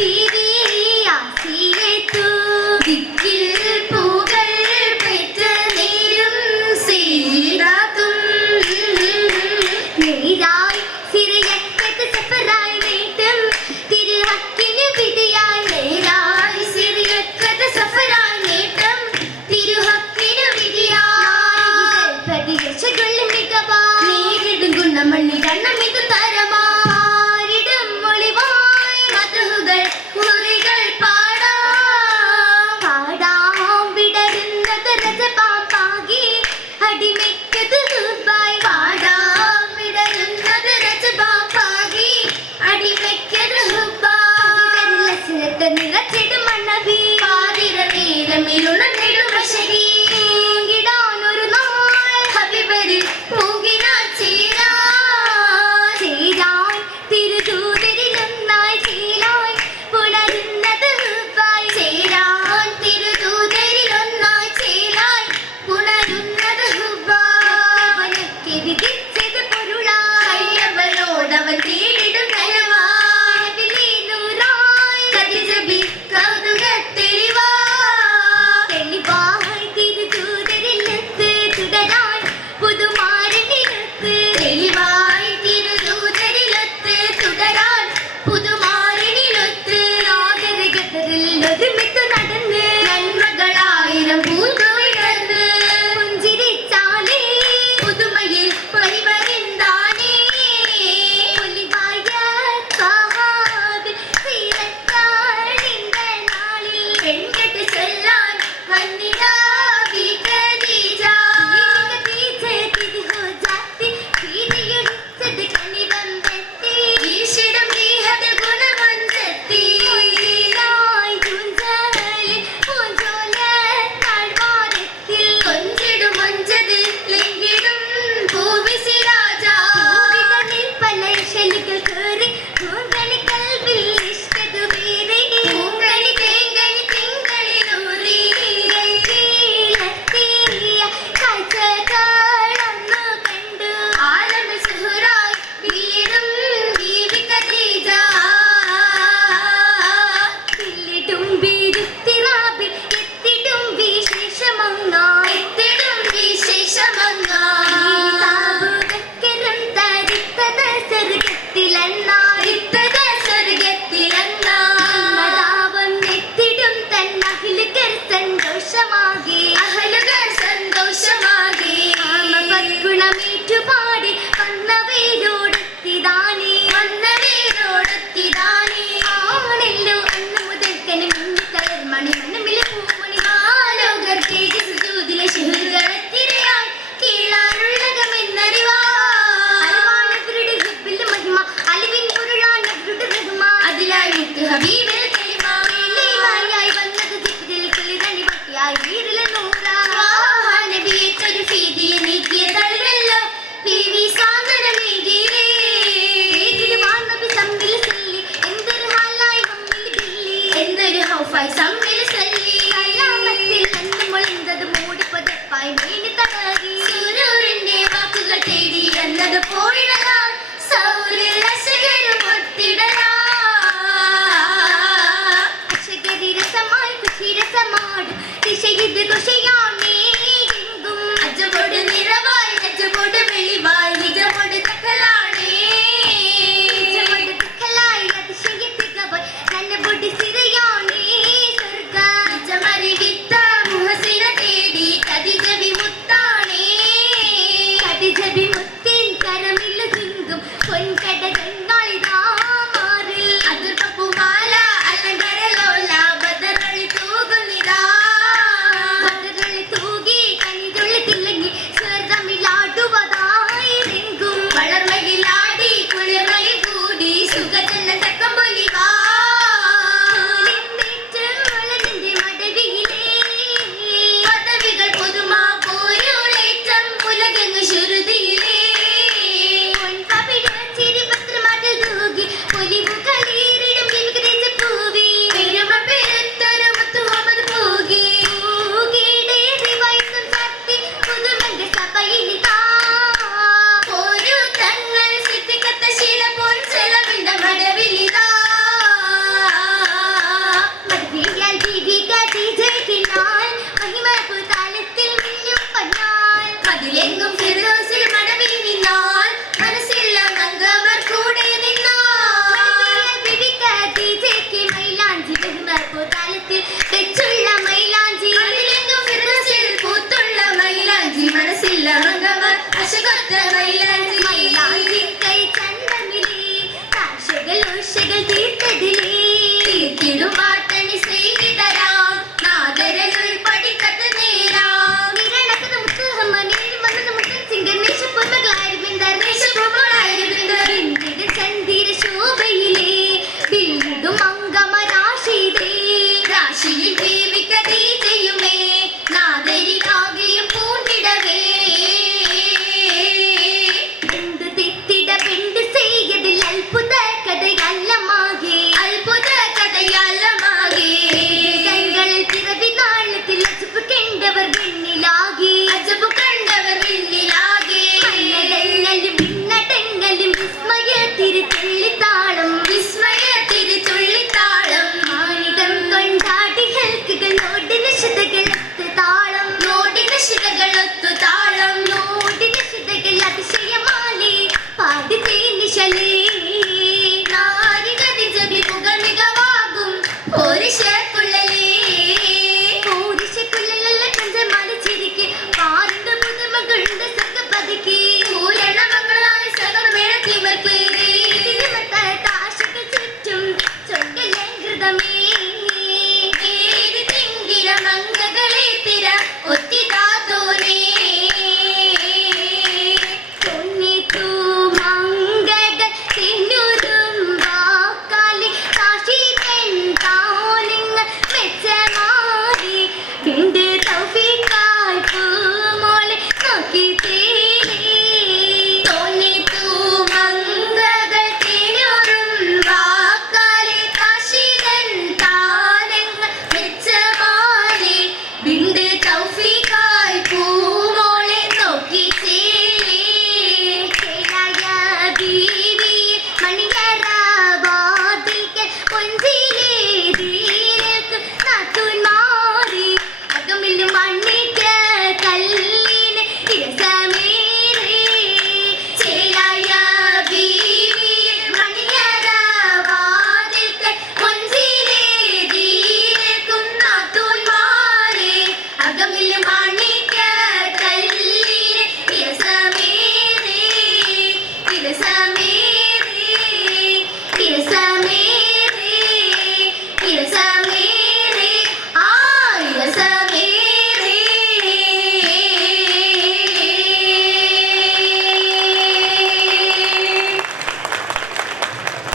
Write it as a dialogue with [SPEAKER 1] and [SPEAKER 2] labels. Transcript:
[SPEAKER 1] 弟弟。
[SPEAKER 2] Tại đây നങ്കകളെ